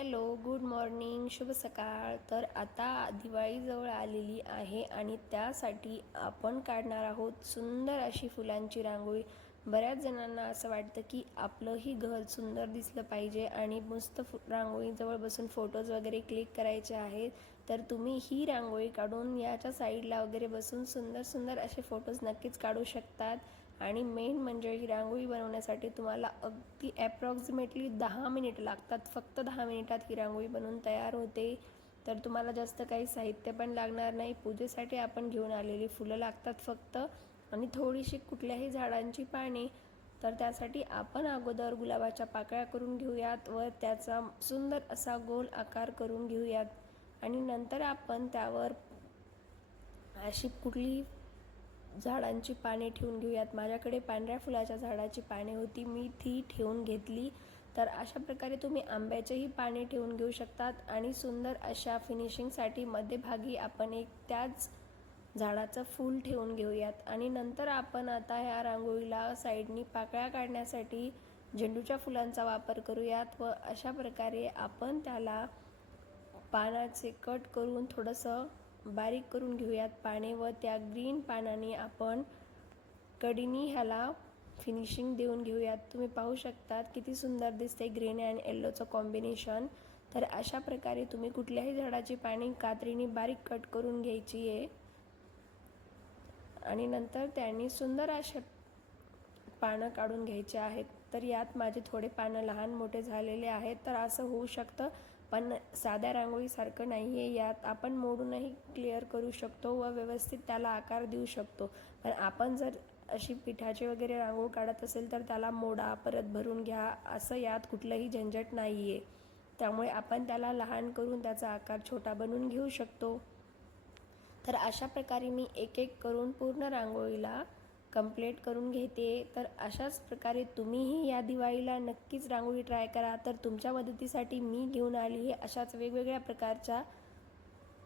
Hello good morning शुभ सकाळ. तर आता दिवाळीजवळ आलेली आहे आणि त्यासाठी आपण काढणार आहोत सुंदर अशी फुलांची रांगोळी. बऱ्याच जणांना असं वाटतं की आपलंही घर सुंदर दिसलं पाहिजे आणि मस्त फु रांगोळीजवळ बसून फोटोज वगैरे क्लिक करायचे आहेत. तर तुम्ही ही रांगोळी काढून याच्या साईडला वगैरे बसून सुंदर सुंदर असे फोटोज नक्कीच काढू शकतात. आणि मेन म्हणजे ही रांगोळी बनवण्यासाठी तुम्हाला अगदी ॲप्रॉक्सिमेटली दहा मिनिट लागतात. फक्त दहा मिनिटात ही रांगोळी बनवून तयार होते. तर तुम्हाला जास्त काही साहित्य पण लागणार नाही. पूजेसाठी आपण घेऊन आलेली फुलं लागतात फक्त. आणि थोडीशी कुठल्याही झाडांची पाने. तर त्यासाठी आपण अगोदर गुलाबाच्या पाकळ्या करून घेऊयात व त्याचा सुंदर असा गोल आकार करून घेऊयात. आणि नंतर आपण त्यावर अशी कुठली झाडांची पाने ठेवून घेऊयात. माझ्याकडे पांढऱ्या फुलाच्या झाडाची पाने होती. मी ती ठेवून घेतली. तर अशा प्रकारे तुम्ही आंब्याचेही पाने ठेवून घेऊ शकतात आणि सुंदर अशा फिनिशिंगसाठी मध्यभागी आपण एक त्याच झाडाचं फूल ठेवून घेऊयात. आणि नंतर आपण आता ह्या रांगोळीला साईडनी पाकळ्या काढण्यासाठी झेंडूच्या फुलांचा वापर करूयात व अशा प्रकारे आपण त्याला पानाचे कट करून थोडंसं बारीक करून घेऊयात पाने व त्या ग्रीन पानाने आपण कडीनी ह्याला फिनिशिंग देऊन घेऊयात. तुम्ही पाहू शकतात किती सुंदर दिसते ग्रीन अँड येल्लोचं कॉम्बिनेशन. तर अशा प्रकारे तुम्ही कुठल्याही झाडाची पाने कात्रीने बारीक कट करून घ्यायची आहे. आणि नंतर त्यांनी सुंदर असे पानं काढून घ्यायचे आहेत. तर यात माझे थोडे पानं लहान मोठे झालेले आहेत. तर असं होऊ शकतं. पण साध्या रांगोळीसारखं नाही आहे यात आपण मोडूनही क्लिअर करू शकतो व व्यवस्थित त्याला आकार देऊ शकतो. पण आपण जर अशी पिठाची वगैरे रांगोळ काढत असेल तर त्याला मोडा परत भरून घ्या असं यात कुठलंही झंझट नाही आहे त्यामुळे आपण त्याला लहान करून त्याचा आकार छोटा बनवून घेऊ शकतो. तर अशा प्रकारे मी एक एक करून पूर्ण रांगोळीला कंप्लीट करून घेते. तर अशाच प्रकारे तुम्हीही या दिवाळीला नक्कीच रांगोळी ट्राय करा. तर तुमच्या मदतीसाठी मी घेऊन आली आहे अशाच वेगवेगळ्या प्रकारच्या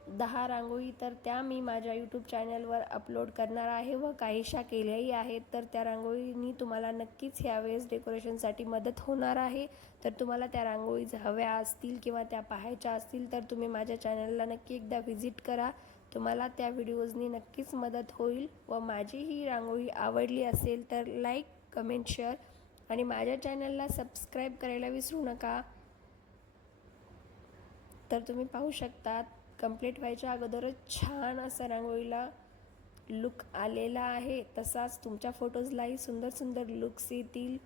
दहा रांगोळी तर त्या मी माझ्या यूट्यूब चॅनलवर अपलोड करणार आहे व काहीशा केल्याही आहेत तर त्या रांगोळीनी तुम्हाला नक्कीच ह्यावेळेस डेकोरेशनसाठी मदत होणार आहे. तर तुम्हाला त्या रांगोळी हव्या असतील किंवा त्या पाहायच्या असतील तर तुम्ही माझ्या चॅनलला नक्की एकदा व्हिजिट करा. तुम्हाला त्या व्हिडिओजनी नक्कीच मदत होईल व माझी ही रांगोळी आवडली असेल तर लाईक कमेंट शेअर आणि माझ्या चॅनलला सबस्क्राईब करायला विसरू नका. तर तुम्ही पाहू शकतात. कंप्लीट व्हायच्या अगोदरच छान असा रांगोळीला लुक आलेला आहे. तसाच तुमच्या फोटोजलाही सुंदर सुंदर लुक्स येतील.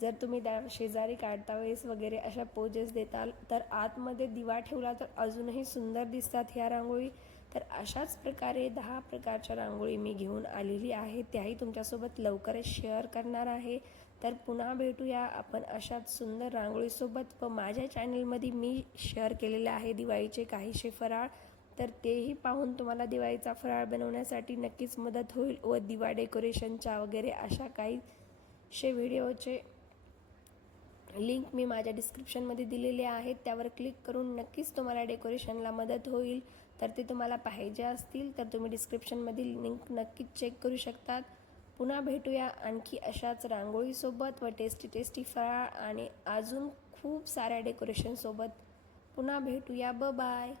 जर तुम्ही त्या शेजारी काढता वेळेस वगैरे अशा पोजेस देताल तर आतमध्ये दिवा ठेवला तर अजूनही सुंदर दिसतात ह्या रांगोळी. तर अशाच प्रकारे दहा प्रकारच्या रांगोळी मी घेऊन आलेली आहे. त्याही तुमच्यासोबत लवकरच शेअर करणार आहे. तर पुन्हा भेटूया आपण अशाच सुंदर रांगोळीसोबत. व माझ्या चॅनलमध्ये मी शेअर केलेले आहे दिवाळीचे काहीशे फराळ. तर तेही पाहून तुम्हाला दिवाळीचा फराळ बनवण्यासाठी नक्कीच मदत होईल व दिवा डेकोरेशनच्या वगैरे अशा काही शे व्हिडिओचे लिंक मी माझ्या डिस्क्रिप्शनमध्ये दिलेले आहेत. त्यावर क्लिक करून नक्कीच तुम्हाला डेकोरेशनला मदत होईल. तर ते तुम्हाला पाहिजे असतील तर तुम्ही डिस्क्रिप्शनमधील लिंक नक्कीच चेक करू शकतात. पुन्हा भेटूया आणखी अशाच रांगोळीसोबत व टेस्टी टेस्टी फराळ आणि अजून खूप साऱ्या डेकोरेशनसोबत पुन्हा भेटूया. ब बाय